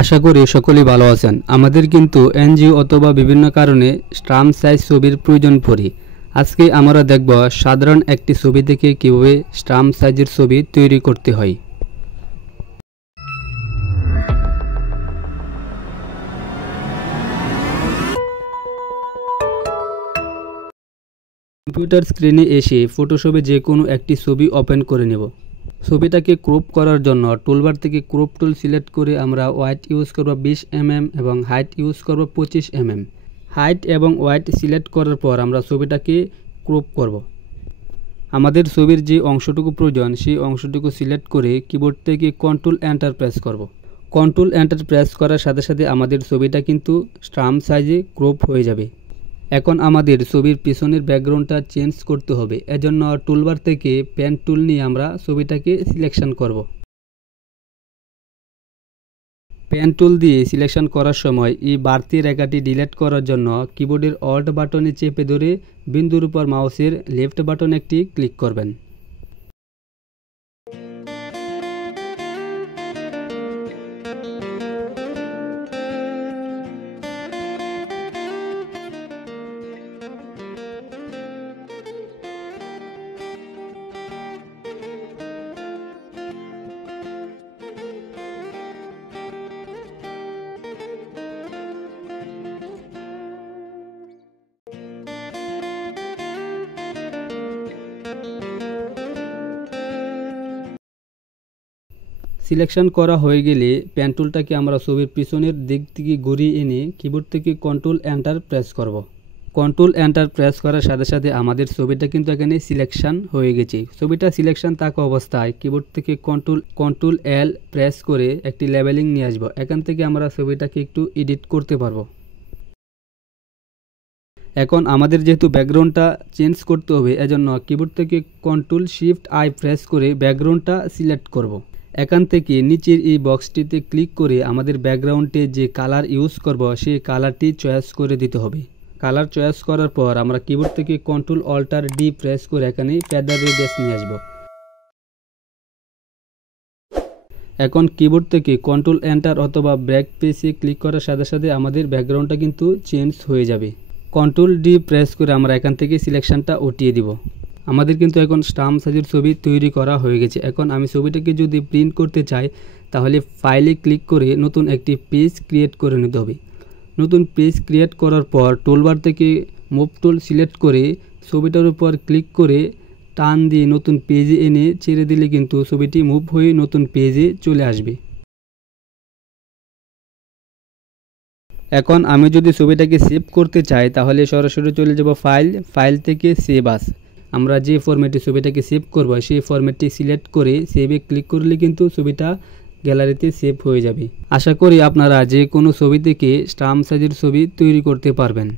আশা করি সকলেই ভালো আছেন। আমাদের কিন্তু এনজিও অথবা বিভিন্ন কারণে স্ট্যাম্প সাইজ ছবির প্রয়োজন পড়ে। আজকে আমরা দেখব সাধারণ একটি ছবি থেকে কিভাবে স্ট্যাম্প সাইজের ছবি তৈরি করতে হয়। কম্পিউটার স্ক্রিনে এসে ফটোশপে যে কোনো একটি ছবি ওপেন করে নেব। ছবিটাকে ক্রপ করার জন্য টুলবার থেকে ক্রপ টুল সিলেক্ট করে আমরা ওয়াইড ইউজ করব 20 mm এবং হাইট ইউজ করব 25 mm। হাইট এবং ওয়াইড সিলেক্ট করার পর আমরা ছবিটাকে ক্রপ করব। আমাদের ছবির যে অংশটুকু প্রয়োজন সেই অংশটুকু সিলেক্ট করে কিবোর্ড থেকে কন্ট্রোল এন্টার প্রেস করব। কন্ট্রোল এন্টার প্রেস করার সাথে সাথে আমাদের ছবিটা কিন্তু স্ট্যাম্প সাইজে ক্রপ হয়ে যাবে। এখন আমাদের ছবির পিছনের ব্যাকগ্রাউন্ডটা চেঞ্জ করতে হবে। এজন্য টুলবার থেকে পেন টুল নিয়ে আমরা ছবিটাকে সিলেকশন করব। পেন টুল দিয়ে সিলেকশন করার সময় এই বাড়তি রেখাটি ডিলিট করার জন্য কিবোর্ডের অল্ট বাটনে চেপে ধরে বিন্দুর উপর মাউসের লেফট বাটন একটি ক্লিক করবেন। সিলেকশন করা হয়ে গেলে পেন টুলটাকে আমরা ছবির পিছনের দিক থেকে ঘুরিয়ে এনে কিবোর্ড থেকে কন্ট্রোল এন্টার প্রেস করব। কন্ট্রোল এন্টার প্রেস করার সাথে সাথে আমাদের ছবিটা কিন্তু এখানে সিলেকশন হয়ে গেছে। ছবিটা সিলেকশন থাকা অবস্থায় কিবোর্ড থেকে কন্ট্রোল এল প্রেস করে একটি লেবেলিং নিয়ে আসবো। এখান থেকে আমরা ছবিটাকে একটু এডিট করতে পারবো। এখন আমাদের যেহেতু ব্যাকগ্রাউন্ডটা চেঞ্জ করতে হবে, এজন্য কিবোর্ড থেকে কন্ট্রোল শিফট আই প্রেস করে ব্যাকগ্রাউন্ডটা সিলেক্ট করব। এখান থেকে নিচের এই বক্সটিতে ক্লিক করে আমাদের ব্যাকগ্রাউন্ডে যে কালার ইউজ করব সেই কালারটি চয়েস করে দিতে হবে। কালার চয়েস করার পর আমরা কিবোর্ড থেকে কন্ট্রোল অল্টার ডি প্রেস করে এখানে ফেদার রেডিয়াস নিয়ে আসব। এখন কিবোর্ড থেকে কন্ট্রোল এন্টার অথবা ব্যাক পেজে ক্লিক করার সাথে সাথে আমাদের ব্যাকগ্রাউন্ডটা কিন্তু চেঞ্জ হয়ে যাবে। কন্ট্রোল ডি প্রেস করে আমরা এখান থেকে সিলেকশনটা উঠিয়ে দিব। আমাদের কিন্তু এখন স্ট্যাম্প সাইজের ছবি তৈরি করা হয়ে গেছে। এখন আমি ছবিটাকে যদি প্রিন্ট করতে চাই তাহলে ফাইলে ক্লিক করে নতুন একটি পেজ ক্রিয়েট করে নিতে হবে। নতুন পেজ ক্রিয়েট করার পর টুলবার থেকে মুভ টুল সিলেক্ট করে ছবিটার উপর ক্লিক করে টান দিয়ে নতুন পেজে এনে ছেড়ে দিলে কিন্তু ছবিটি মুভ হয়ে নতুন পেজে চলে আসবে। এখন আমি যদি ছবিটাকে সেভ করতে চাই তাহলে সরাসরি চলে যাব ফাইল থেকে সেভ আস। আমরা যে ফরম্যাটে ছবিটাকে সেভ করব সেই ফরম্যাটটি সিলেক্ট করে সেভে ক্লিক করলে কিন্তু ছবিটা গ্যালারিতে সেভ হয়ে যাবে। আশা করি আপনারা যে কোনো ছবি থেকে স্ট্যাম্প সাইজের ছবি তৈরি করতে পারবেন।